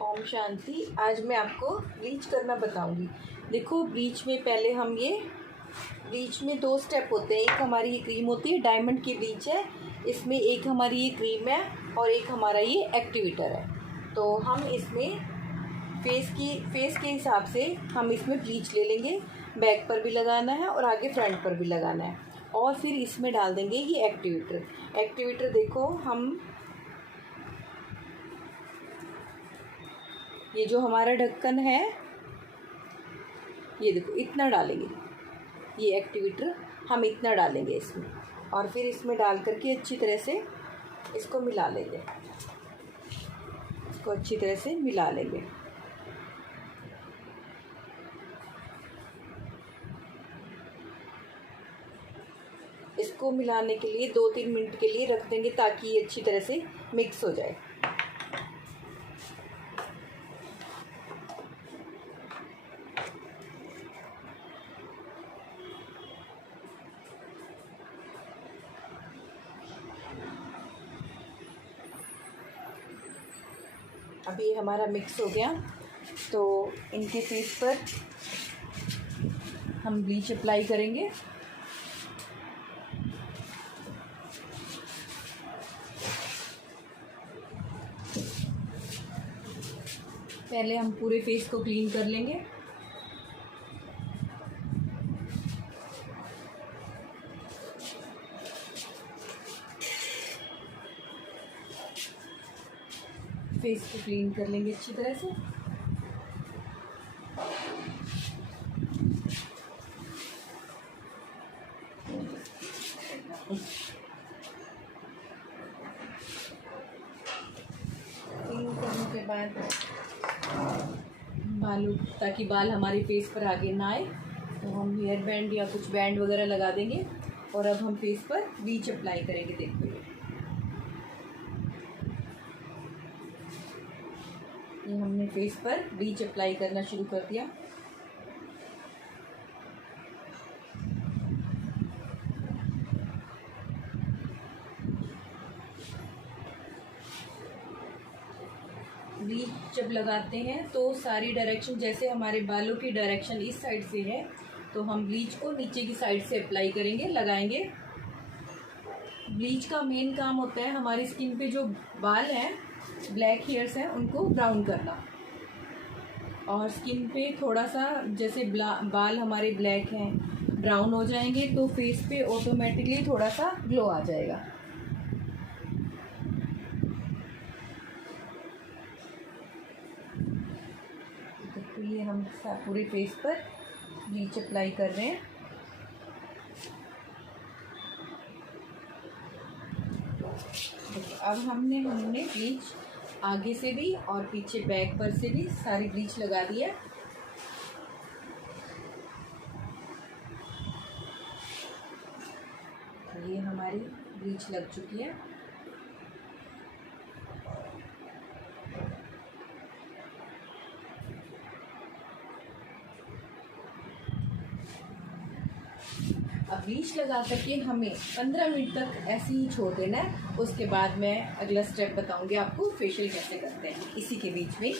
ओम शांति। आज मैं आपको ब्लीच करना बताऊंगी। देखो, ब्लीच में पहले हम ब्लीच में 2 स्टेप होते हैं। एक हमारी ये क्रीम होती है, डायमंड की ब्लीच है। इसमें एक हमारी ये क्रीम है और एक हमारा ये एक्टिवेटर है। तो हम इसमें फेस के हिसाब से हम इसमें ब्लीच ले लेंगे। बैक पर भी लगाना है और आगे फ्रंट पर भी लगाना है। और फिर इसमें डाल देंगे ये एक्टिवेटर। देखो, हम ये जो हमारा ढक्कन है, ये देखो इतना डालेंगे। ये एक्टिवेटर हम इतना डालेंगे इसमें, और फिर इसमें डाल करके अच्छी तरह से इसको मिला लेंगे। इसको अच्छी तरह से मिला लेंगे। इसको मिलाने के लिए 2-3 मिनट के लिए रख देंगे ताकि ये अच्छी तरह से मिक्स हो जाए। अभी ये हमारा मिक्स हो गया, तो इनके फेस पर हम ब्लीच अप्लाई करेंगे। पहले हम पूरे फेस को क्लीन कर लेंगे। फेस को क्लीन कर लेंगे अच्छी तरह से। क्लीन करने के बाद बालों, ताकि बाल हमारे फेस पर आगे ना आए, तो हम हेयर बैंड या कुछ बैंड वगैरह लगा देंगे। और अब हम फेस पर ब्लीच अप्लाई करेंगे। देखो, ये हमने फेस पर ब्लीच अप्लाई करना शुरू कर दिया। ब्लीच जब लगाते हैं तो सारी डायरेक्शन, जैसे हमारे बालों की डायरेक्शन इस साइड से है, तो हम ब्लीच को नीचे की साइड से अप्लाई करेंगे, लगाएंगे। ब्लीच का मेन काम होता है हमारी स्किन पे जो बाल हैं, ब्लैक हेयर्स हैं, उनको ब्राउन करना। और स्किन पे थोड़ा सा, जैसे बाल हमारे ब्लैक हैं, ब्राउन हो जाएंगे, तो फेस पे ऑटोमेटिकली थोड़ा सा ग्लो आ जाएगा। तो ये हम पूरे फेस पर ब्लीच अप्लाई कर रहे हैं। अब हमने ब्लीच आगे से भी और पीछे बैक पर से भी सारी ब्लीच लगा दिया। ये हमारी ब्लीच लग चुकी है। अब ब्लीच लगा करके हमें 15 मिनट तक ऐसे ही छोड़ देना है। उसके बाद मैं अगला स्टेप बताऊंगी आपको फेशियल कैसे करते हैं। इसी के बीच में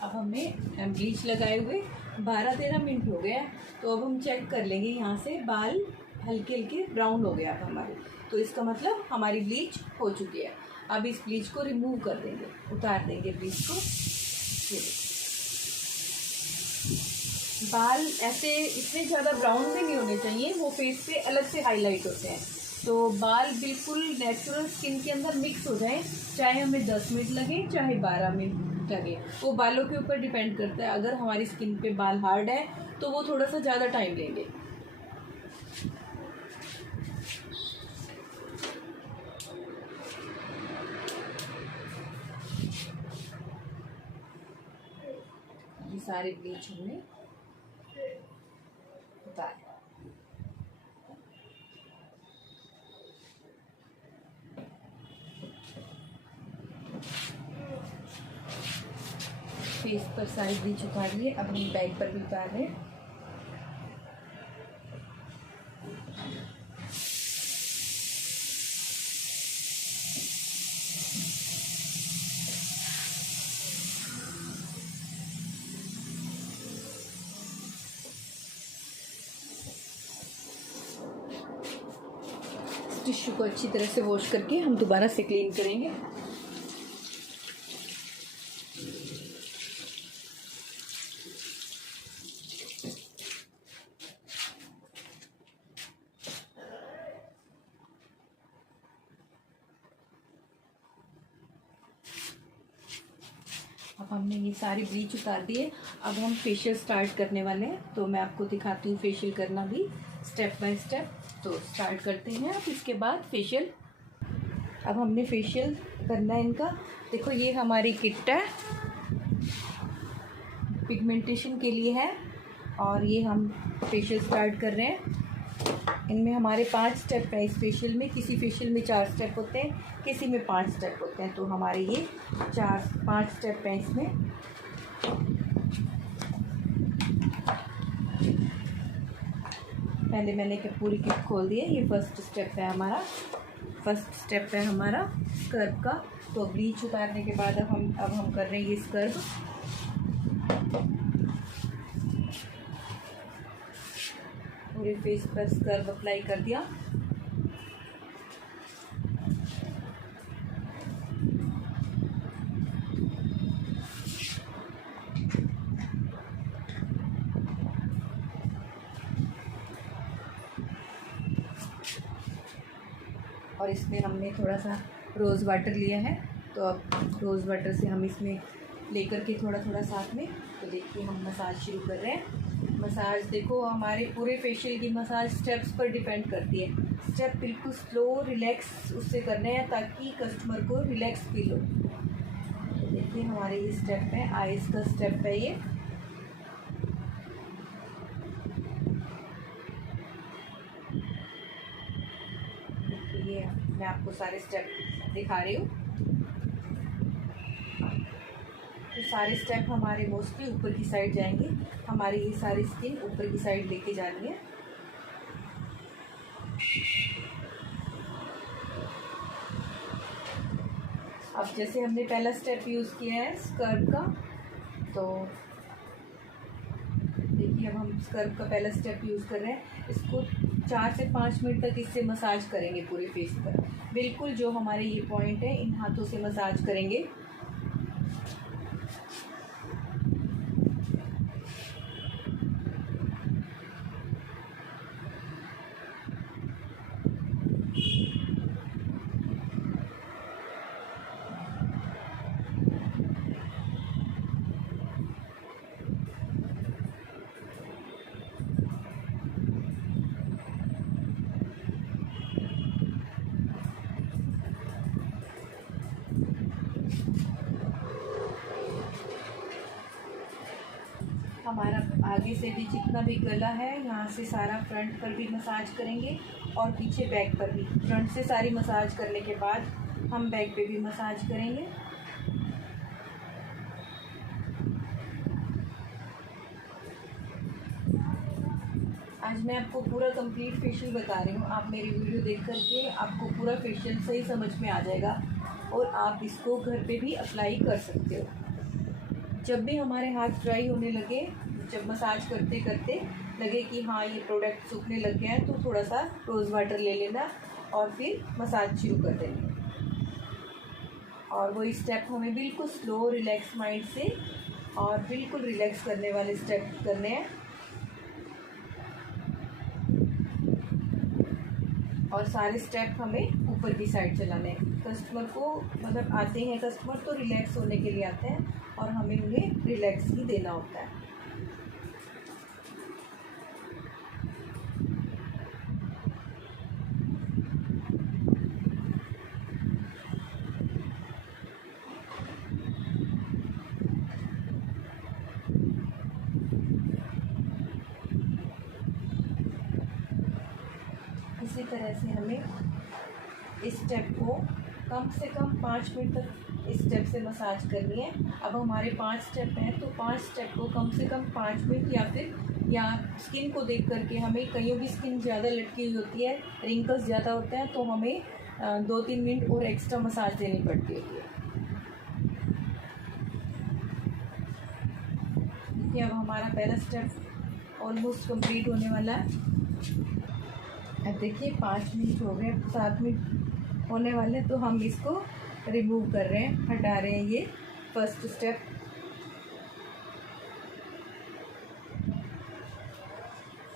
अब हमें ब्लीच लगाए हुए 12-13 मिनट हो गया, तो अब हम चेक कर लेंगे। यहाँ से बाल हल्के हल्के ब्राउन हो गया था हमारे, तो इसका मतलब हमारी ब्लीच हो चुकी है। अब इस ब्लीच को रिमूव कर देंगे, उतार देंगे ब्लीच को। बाल ऐसे इतने ज़्यादा ब्राउन भी नहीं होने चाहिए, वो फेस पे अलग से हाईलाइट होते हैं। तो बाल बिल्कुल नेचुरल स्किन के अंदर मिक्स हो जाए, चाहे हमें 10 मिनट लगे चाहे 12 मिनट लगे, वो बालों के ऊपर डिपेंड करता है। अगर हमारी स्किन पे बाल हार्ड है तो वो थोड़ा सा ज़्यादा टाइम लेंगे। ये सारे ब्लीच हमने उतार। फेस पर सारी ब्लीच उतार लिए, अब हम बैक पर भी उतार रहे हैं। टिश्यू को अच्छी तरह से वॉश करके हम दोबारा से क्लीन करेंगे। अब हमने ये सारी ब्लीच उतार दी है। अब हम फेशियल स्टार्ट करने वाले हैं, तो मैं आपको दिखाती हूँ फेशियल करना भी स्टेप बाय स्टेप। तो स्टार्ट करते हैं। अब इसके बाद फेशियल, अब हमने फेशियल करना है इनका। देखो ये हमारी किट है, पिगमेंटेशन के लिए है, और ये हम फेशियल स्टार्ट कर रहे हैं। इनमें हमारे 5 स्टेप है इस फेशियल में। किसी फेशियल में 4 स्टेप होते हैं, किसी में 5 स्टेप होते हैं, तो हमारे ये 5 स्टेप हैं इसमें। पहले मैंने पूरी किट खोल दी है। ये फर्स्ट स्टेप है हमारा, स्क्रब का। तो ब्लीच उतारने के बाद अब हम कर रहे हैं ये स्क्रब। पूरे फेस पर स्क्रब अप्लाई कर दिया। और इसमें हमने थोड़ा सा रोज़ वाटर लिया है, तो अब रोज़ वाटर से हम इसमें लेकर के थोड़ा थोड़ा साथ में, तो देखिए हम मसाज शुरू कर रहे हैं। मसाज देखो हमारे पूरे फेशियल की मसाज स्टेप्स पर डिपेंड करती है। स्टेप बिल्कुल स्लो रिलैक्स उससे करने हैं ताकि कस्टमर को रिलैक्स फील हो। तो देखिए हमारे ये स्टेप है, आइज़ का स्टेप है ये। ये मैं आपको सारे स्टेप दिखा रही हूँ। तो सारे स्टेप हमारे मोस्टली ऊपर की साइड जाएंगे। हमारी ये सारी स्किन ऊपर की साइड लेके जानी है। अब जैसे हमने पहला स्टेप यूज़ किया है स्क्रब का, तो देखिए अब हम स्क्रब का पहला स्टेप यूज़ कर रहे हैं। इसको 4 से 5 मिनट तक इससे मसाज करेंगे पूरे फेस पर। बिल्कुल जो हमारे ये पॉइंट है इन हाथों से मसाज करेंगे। हमारा आगे से भी जितना भी गला है यहाँ से सारा फ्रंट पर भी मसाज करेंगे और पीछे बैक पर भी। फ्रंट से सारी मसाज करने के बाद हम बैक पे भी मसाज करेंगे। आज मैं आपको पूरा कंप्लीट फेशियल बता रही हूँ। आप मेरी वीडियो देख करके आपको पूरा फेशियल सही समझ में आ जाएगा और आप इसको घर पे भी अप्लाई कर सकते हो। जब भी हमारे हाथ ड्राई होने लगे, जब मसाज करते करते लगे कि हाँ ये प्रोडक्ट सूखने लग गया है, तो थोड़ा सा रोज़ वाटर ले लेना और फिर मसाज शुरू कर देंगे। और वही स्टेप हमें बिल्कुल स्लो रिलैक्स माइंड से और बिल्कुल रिलैक्स करने वाले स्टेप करने हैं। और सारे स्टेप हमें ऊपर की साइड चलाने हैं। कस्टमर को मतलब आते हैं कस्टमर तो रिलैक्स होने के लिए आते हैं और हमें उन्हें रिलैक्स ही देना होता है। इसी तरह से हमें इस स्टेप को कम से कम 5 मिनट तक इस स्टेप से मसाज करनी है। अब हमारे 5 स्टेप हैं, तो 5 स्टेप को कम से कम 5 मिनट या स्किन को देख करके, हमें कईयों की स्किन ज़्यादा लटकी हुई होती है, रिंकल्स ज़्यादा होते हैं, तो हमें 2-3 मिनट और एक्स्ट्रा मसाज देनी पड़ती होती है। देखिए अब हमारा पहला स्टेप ऑलमोस्ट कंप्लीट होने वाला है। अब देखिए 5 मिनट हो गए, 7 मिनट होने वाले, तो हम इसको रिमूव कर रहे हैं, हटा रहे हैं ये first step.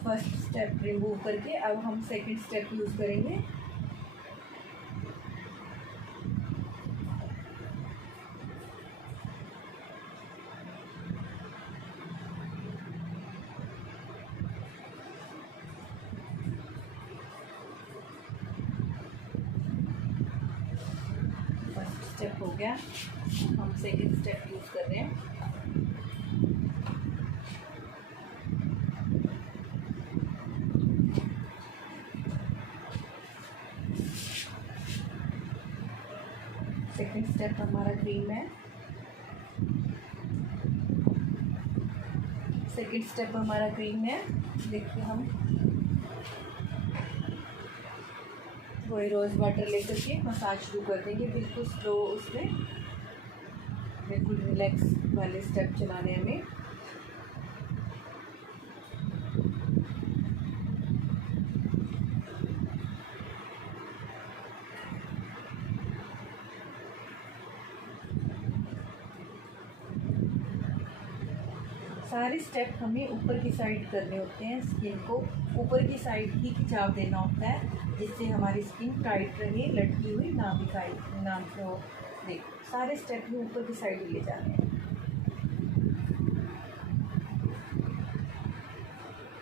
First step remove करके अब हम सेकंड स्टेप यूज़ करेंगे। स्टेप हो गया, हम सेकंड स्टेप यूज़ कर रहे हैं। सेकंड स्टेप हमारा क्रीम है। सेकंड स्टेप हमारा क्रीम है। देखिए हम वही रोज़ वाटर लेकर के मसाज शुरू कर देंगे, बिल्कुल स्लो, उसमें बिल्कुल रिलैक्स वाले स्टेप चलाने हमें। सारे स्टेप हमें ऊपर की साइड करने होते हैं, स्किन को ऊपर की साइड ही खिंचाव देना होता है, जिससे हमारी स्किन टाइट रहे, लटकी हुई ना दिखाई ना हो। देखो सारे स्टेप में ऊपर की साइड ले जाने हैं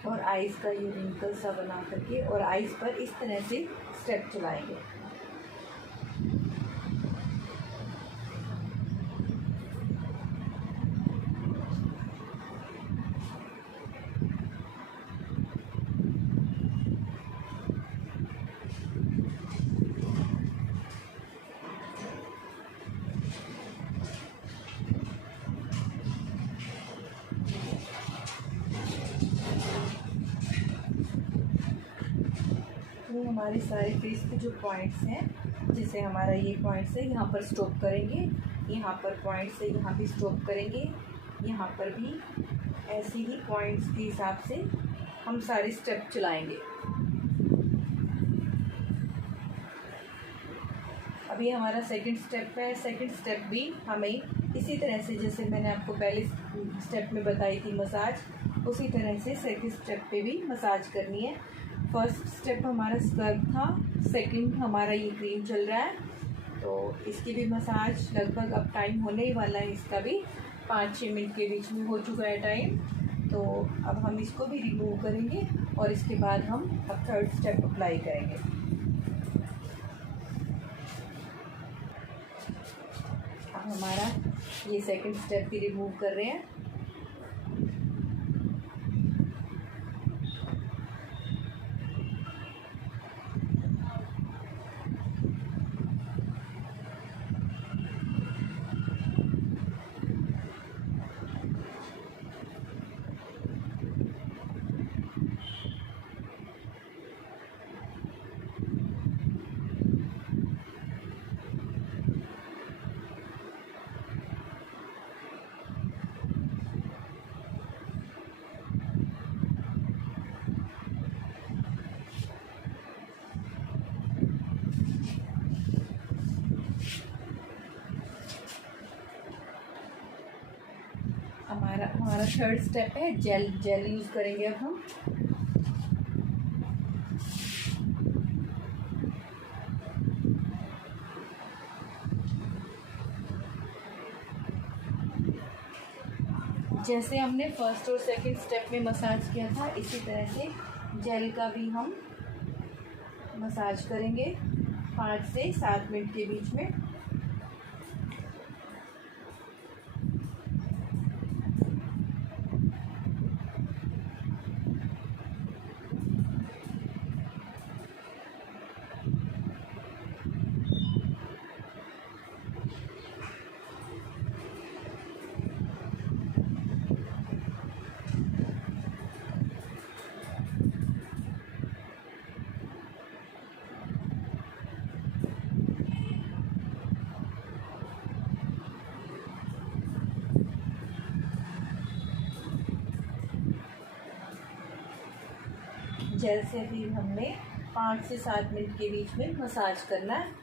और आइज़ का ये रिंकल सा बना करके और आइज़ पर इस तरह से स्टेप चलाएंगे। ये हमारे सारे फेस के जो पॉइंट्स हैं, जैसे हमारा ये पॉइंट्स है, यहाँ पर स्टॉप करेंगे, यहाँ पर पॉइंट्स है, यहाँ भी स्टॉप करेंगे, यहाँ पर भी ऐसे ही पॉइंट्स के हिसाब से हम सारे स्टेप चलाएंगे। अभी हमारा सेकंड स्टेप है। सेकंड स्टेप भी हमें इसी तरह से, जैसे मैंने आपको पहले स्टेप में बताई थी मसाज, उसी तरह से सेकंड स्टेप पे भी मसाज करनी है। फर्स्ट स्टेप हमारा स्क्रब था, सेकंड हमारा ये क्रीम चल रहा है, तो इसकी भी मसाज लगभग अब टाइम होने ही वाला है, इसका भी 5-6 मिनट के बीच में हो चुका है टाइम। तो अब हम इसको भी रिमूव करेंगे और इसके बाद हम अब थर्ड स्टेप अप्लाई करेंगे। अब हमारा ये सेकंड स्टेप भी रिमूव कर रहे हैं। हमारा थर्ड स्टेप है जेल यूज़ करेंगे अब हम। जैसे हमने फर्स्ट और सेकंड स्टेप में मसाज किया था, इसी तरह से जेल का भी हम मसाज करेंगे 5 से 7 मिनट के बीच में। जेल से भी हमने 5 से 7 मिनट के बीच में मसाज करना है।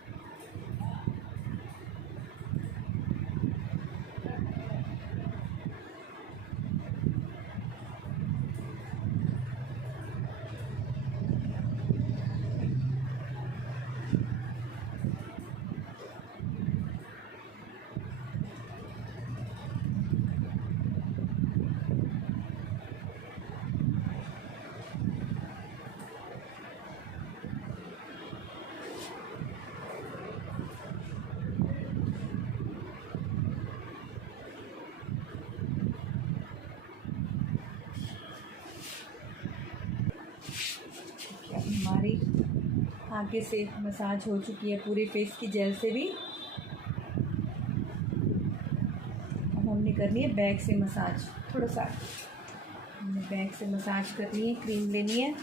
हमारी आगे से मसाज हो चुकी है पूरे फेस की जेल से भी। अब हमने करनी है बैक से मसाज। थोड़ा सा हमने बैक से मसाज करनी है, क्रीम लेनी है।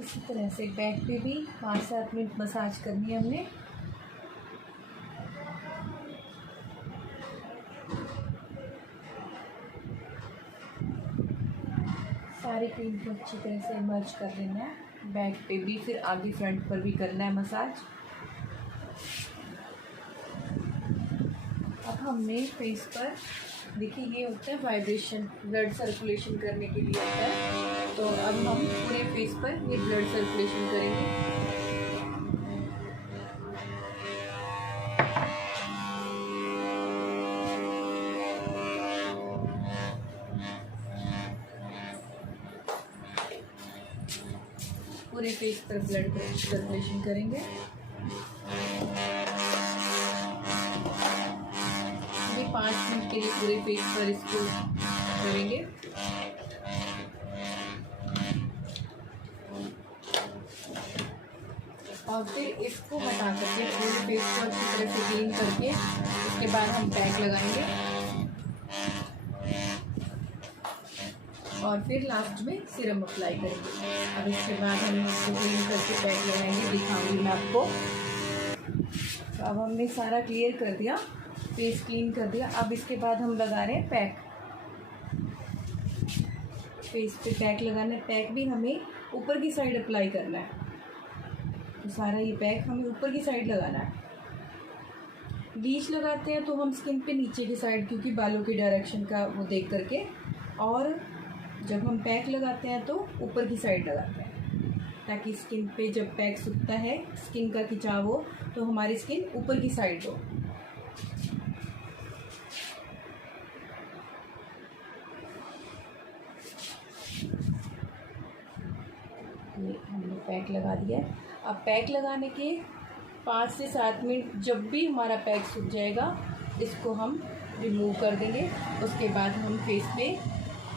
इसी तरह से बैक पे भी 5-7 मिनट मसाज करनी है हमने। सारे क्रीम को अच्छी तरह से मर्ज कर लेना है। बैक पे भी, फिर आगे फ्रंट पर भी करना है मसाज। अब हमने फेस पर, देखिए ये होता है वाइब्रेशन, ब्लड सर्कुलेशन करने के लिए होता है। तो अब हम पूरे फेस पर ये ब्लड सर्कुलेशन करेंगे। पूरे फेस पर ब्लड सर्कुलेशन करेंगे। 5 मिनट के लिए पूरे फेस पर इसको करेंगे। और फिर इसको हटा करके पूरे फेस को अच्छी तरह से क्लीन करके उसके बाद हम पैक लगाएंगे। और फिर लास्ट में सीरम अप्लाई करेंगे। अब इसके बाद हम इसको क्लीन करके पैक लगाएंगे, दिखाऊंगी मैं आपको। तो अब हमने सारा क्लियर कर दिया, फेस क्लीन कर दिया। अब इसके बाद हम लगा रहे हैं पैक। फेस पे पैक लगाना है। पैक भी हमें ऊपर की साइड अप्लाई करना है। तो सारा ये पैक हमें ऊपर की साइड लगाना है। ब्लीच लगाते हैं तो हम स्किन पे नीचे की साइड, क्योंकि बालों की डायरेक्शन का वो देख करके। और जब हम पैक लगाते हैं तो ऊपर की साइड लगाते हैं, ताकि स्किन पे जब पैक सूखता है, स्किन का खिंचाव हो, तो हमारी स्किन ऊपर की साइड हो। ये हमने पैक लगा दिया है। अब पैक लगाने के 5 से 7 मिनट, जब भी हमारा पैक सूख जाएगा, इसको हम रिमूव कर देंगे। उसके बाद हम फेस पे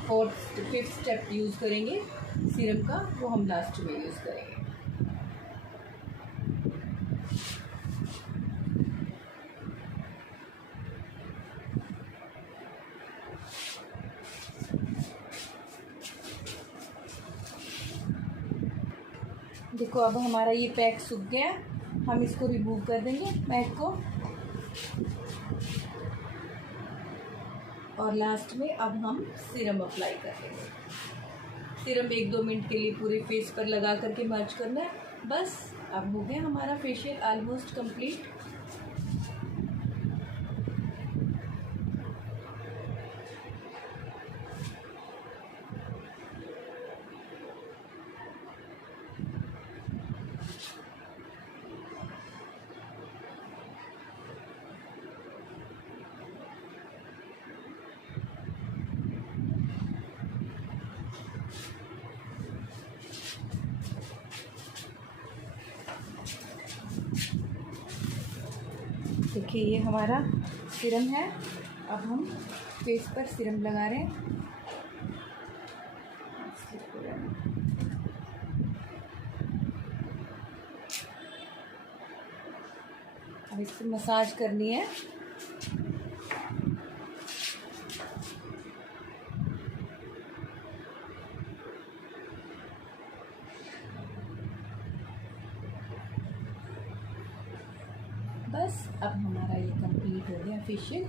4th-5th स्टेप यूज़ करेंगे सीरम का, वो हम लास्ट में यूज़ करेंगे। देखो अब हमारा ये पैक सूख गया, हम इसको रिमूव कर देंगे पैक को। और लास्ट में अब हम सीरम अप्लाई कर देंगे। सीरम 1-2 मिनट के लिए पूरे फेस पर लगा करके मर्ज करना है। बस अब हो गया हमारा फेशियल ऑलमोस्ट कंप्लीट। देखिए ये हमारा सीरम है। अब हम फेस पर सीरम लगा रहे हैं। अब इससे मसाज करनी है। बस अब हमारा ये कंप्लीट हो गया फेशियल।